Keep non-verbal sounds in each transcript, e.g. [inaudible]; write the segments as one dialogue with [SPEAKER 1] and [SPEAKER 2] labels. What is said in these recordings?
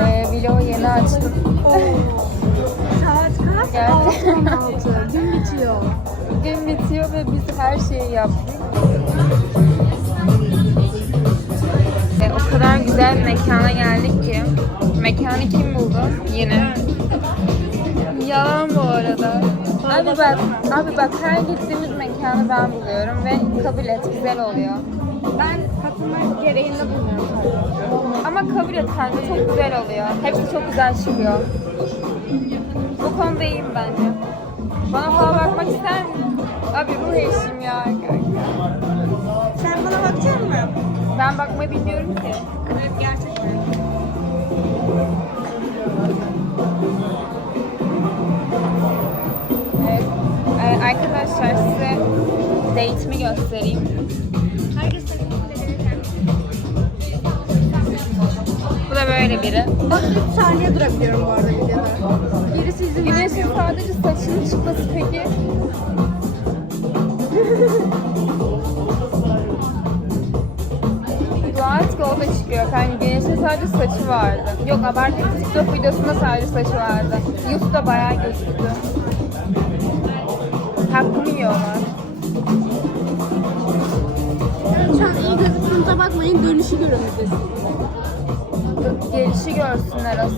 [SPEAKER 1] Ee, vlog yeni açtık.
[SPEAKER 2] Saat kaç? Geldi. Gün bitiyor.
[SPEAKER 1] Gün bitiyor ve biz her şeyi yaptık. E, o kadar güzel bir mekana geldik ki. Mekanı kim buldu? Yine. Yalan bu arada. Abi bak, abi bak her gittiğimiz mekanı ben buluyorum ve kabul et güzel oluyor.
[SPEAKER 2] Ben katılmak gereğinde bulunuyorum.
[SPEAKER 1] Ama kabul et kanka çok güzel oluyor. Hepsi çok güzel çıkıyor. Bu konuda iyiyim bence. Bana falan bakmak ister misin? Abi ruh eşim ya.
[SPEAKER 2] Sen bana bakacak mısın?
[SPEAKER 1] Ben bakmayı bilmiyorum ki.
[SPEAKER 2] Evet gerçekten.
[SPEAKER 1] Göstereyim. Bu da böyle biri.
[SPEAKER 2] Bak 3 saniye durabiliyorum bu arada videoda. Birisi izin
[SPEAKER 1] Güneşin sadece saçının çıkması peki. Artık o da çıkıyor. Yani güneşin sadece saçı vardı. Yok abartı TikTok videosunda sadece saçı vardı. YouTube'da bayağı gözüktü. Hakkımı yiyorlar.
[SPEAKER 2] Bakmayın. Dönüşü görün bizi.
[SPEAKER 1] Gelişi görsünler asıl.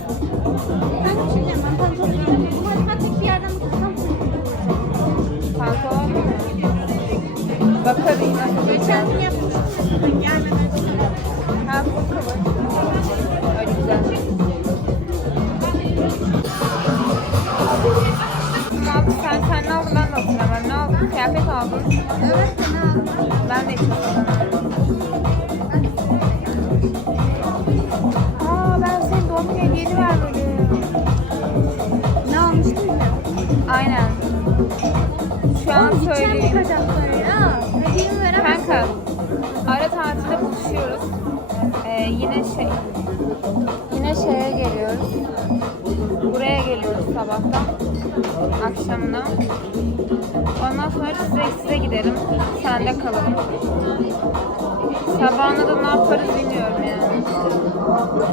[SPEAKER 2] Ben şey diyeceğim. Ben pantolonu Bu arada tek bir yerden bakacağım.
[SPEAKER 1] Pantolon mu? Bakarız nasıl
[SPEAKER 2] Geçen gün yapmıştım. Gelmeden önce.
[SPEAKER 1] Ha bu kıvır. Öyle güzel. Sen sen ne aldın ben de hatırlamıyorum. Ne aldın? Kıyafet aldın.
[SPEAKER 2] Evet sana aldım.
[SPEAKER 1] Ben de hiç hatırlamıyorum. Söyleyeyim. Kanka, ara tatilde buluşuyoruz. Ee, yine şey, yine şeye geliyoruz. Buraya geliyoruz sabahtan, akşamına. Ondan sonra size size giderim, sende kalırım. Sabahına da ne yaparız bilmiyorum yani.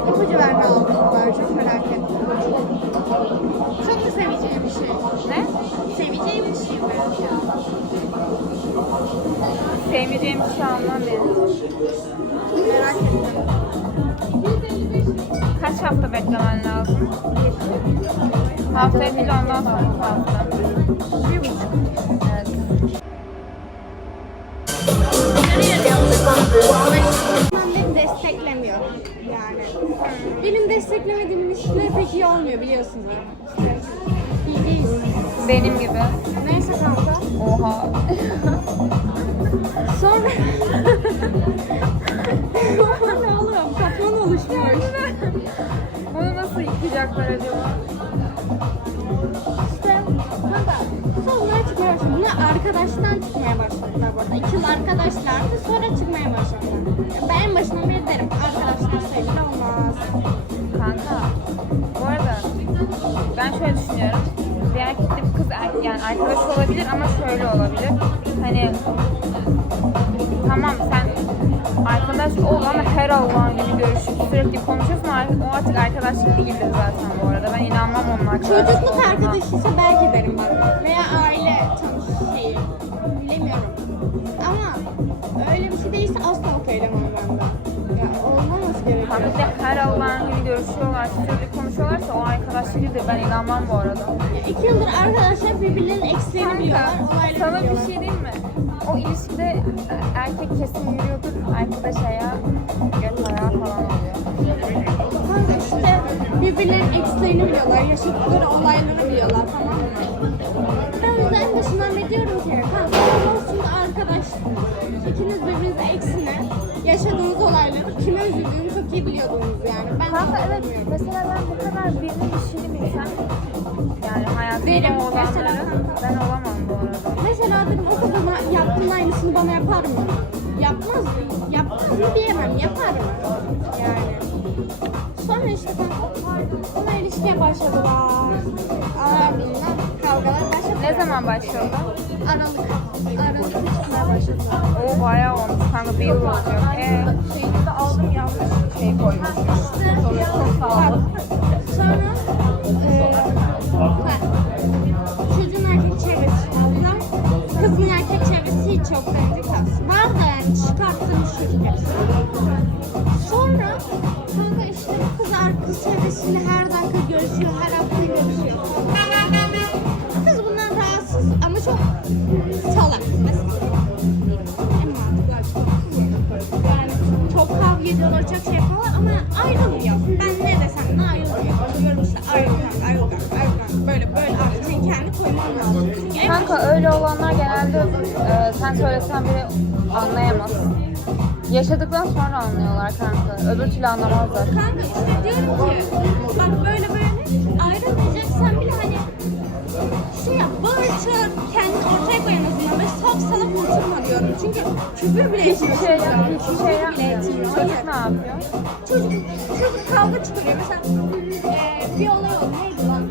[SPEAKER 2] İpucu ver ne aldın var çok merak ettim. Çok mu seveceğim bir şey?
[SPEAKER 1] Ne?
[SPEAKER 2] Seveceğim bir şey mi?
[SPEAKER 1] Sevmeyeceğim bir şey almam yani.
[SPEAKER 2] Merak ettim.
[SPEAKER 1] Kaç hafta beklemen lazım? Haftaya değil ondan sonraki hafta.
[SPEAKER 2] Bir buçuk.
[SPEAKER 1] Evet.
[SPEAKER 2] Desteklemiyor yani. Benim desteklemediğim ilişkiler pek iyi olmuyor biliyorsunuz. Bilgiyiz.
[SPEAKER 1] Benim gibi.
[SPEAKER 2] Neyse kanka.
[SPEAKER 1] Oha. [laughs]
[SPEAKER 2] Sonra... ne oluyor? Patron oluşmuş.
[SPEAKER 1] Bunu nasıl yıkayacaklar acaba?
[SPEAKER 2] İşte kanka sonlara çıkmaya başladı. Bunlar arkadaştan çıkmaya başladılar bu arada. İki yıl sonra çıkmaya başladılar. Ben en başından beri derim arkadaşlar sevgili olmaz.
[SPEAKER 1] Kanka. Bu arada ben şöyle düşünüyorum. Erkekle bir kız yani arkadaş olabilir ama şöyle olabilir. Hani arkadaş ol her Allah'ın günü görüşüp sürekli konuşuyorsun o artık arkadaşlık değildir zaten bu arada. Ben inanmam onun arkadaşlık
[SPEAKER 2] Çocukluk arkadaşıysa belki derim bak. Veya aile tanış şeyi. Bilemiyorum. Ama öyle bir şey değilse asla okey
[SPEAKER 1] günü görüşüyorlar, sürekli konuşuyorlarsa o arkadaşlık değildir. Ben inanmam bu arada.
[SPEAKER 2] İki yıldır arkadaşlar birbirlerinin eksilerini biliyorlar. Olayları
[SPEAKER 1] sana bir şey diyeyim mi? O ilişkide erkek kesin yürüyordur, arkadaş ayağı, göt ayağı falan oluyor.
[SPEAKER 2] Kanka işte birbirlerinin eksilerini biliyorlar, yaşadıkları olayları biliyorlar tamam mı? Ben o yüzden de şundan ne diyorum ki kanka olsun da arkadaş. İkiniz birbirinize eksine yaşadığınız olayları kime üzüldüğünü çok iyi biliyordunuz yani. Ben
[SPEAKER 1] Kanka evet, mesela ben bu kadar birinin işini bilsem, yani hayatımda
[SPEAKER 2] Benim,
[SPEAKER 1] olanları
[SPEAKER 2] mesela
[SPEAKER 1] ben olamam bu arada.
[SPEAKER 2] Mesela dedim o bana yaptığın aynısını bana yapar mı? Yapmaz mı? Yapmaz mı diyemem, yapar mı? Yani. Sonra işte kanka bunlar ilişkiye başladılar. Ardından kavgalar başladı.
[SPEAKER 1] Ne zaman başladı?
[SPEAKER 2] Aralık. Aralık çıkmaya başladılar.
[SPEAKER 1] O bayağı olmuş kanka bir yıl olacak. Ee,
[SPEAKER 2] Şeyini de aldım yanlış
[SPEAKER 1] şey koymuşum.
[SPEAKER 2] Sonra.
[SPEAKER 1] Sonra e, çocuğun erkek
[SPEAKER 2] çevresi çıkardılar. Kızın erkek çevresi hiç yok bence kalsın. Var da yani çıkarttığım şirket. Sonra kanka işte kız arkadaş çevresini her dakika görüşüyor, her hafta görüşüyor. Kız bundan rahatsız ama çok kavga ediyorlar, çok şey yapıyorlar ama ayrılmıyor. Ben ne desem de ayrılmıyor. Diyorum işte ayrıl kanka, ayrıl kanka, ayrıl kanka. Böyle böyle artık senin kendi koyman lazım. Çünkü en
[SPEAKER 1] Kanka öyle olanlar genelde e, sen söylesen bile anlayamaz. Yaşadıktan sonra anlıyorlar kanka. Öbür türlü anlamazlar.
[SPEAKER 2] Kanka işte diyorum ki bak böyle böyle ayrılmayacaksan bile hani şey yap bağır çağır ortaya koy en azından böyle saf salak oturma diyorum çünkü küfür bile
[SPEAKER 1] Hiçbir
[SPEAKER 2] etmiyor
[SPEAKER 1] şey,
[SPEAKER 2] çocuğa.
[SPEAKER 1] hiçbir şey
[SPEAKER 2] bile
[SPEAKER 1] yapmıyor. Çocuk ne yapıyor?
[SPEAKER 2] Çocuk, çocuk kavga çıkarıyor. Mesela eee, bir olay oldu. Neydi lan?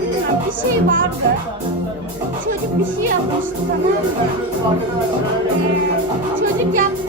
[SPEAKER 2] Bilmiyorum, bir şey vardı. Çocuk bir şey yapmıştı tamam mı? Çocuk yaptı